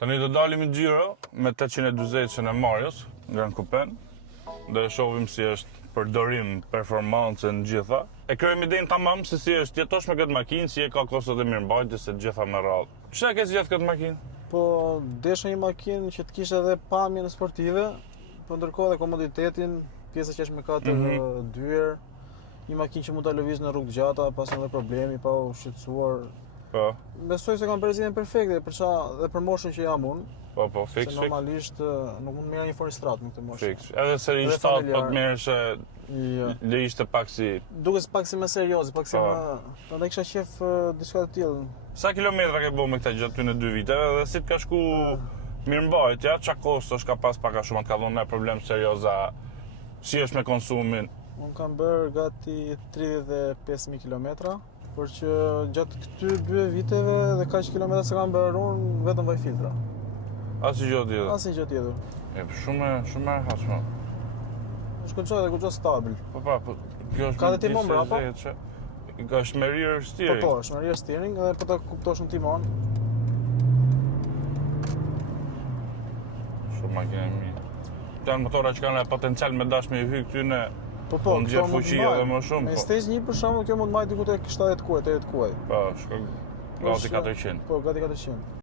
Tani do dalim në Gjiro me 840 e Marios, Grand Coupen, dhe shohim si është përdorim, performancë në gjitha. E kryem idenë tamam se si është jetosh me këtë makinë, si e ka kostot e mirëmbajtjes se gjitha me radhë. Çfarë ke zgjatë këtë makinë? Po, desha një makinë që të kishte edhe pamjen sportive, po ndërkohë edhe komoditetin, pjesa që është me 4 dyer, një makinë që mund ta lëviz në rrugë gjata, pas edhe problemi, pa u shqetësuar. Po. Besoj se kam përzihen perfekte për dhe për moshën që jam unë. Po, fix. Se normalisht nuk mund merr një forestrat me këtë moshë. Fix. Edhe seri 7 po të merresh le ishte pak si duket pak si më serioz, pak si më. Prandaj kisha qef diçka të tillë. Sa kilometra ke bërë me këtë gjatë në 2 vite dhe si të ka shku mirëmbajtja, çka kostosh ka pas pak a shumë të ka dhënë problem serioza, si është me konsumin? Unë kam bërë gati 35.000 kilometra, por që gjatë këtyre 2 viteve dhe kaq kilometra se kam bërë unë, vetëm vaj filtra. Asnjë gjë tjetër. Asnjë gjë tjetër. Shumë e rehatshme. Është goxha stabil. Po, kjo është. Ka dhe timon brapa? Ka është me rear steering. Po, është me rear steering edhe po ta kuptosh në timon. Shumë makina e mirë. Janë motora që kanë potencial me dash me hy këty në Po, në gjithë fuqi edhe më shumë. Me stage 1 për shembull kjo mund të mbajë diku tek 70 kuaj, 80 kuaj. Po, shko gati 400. Po, gati 400.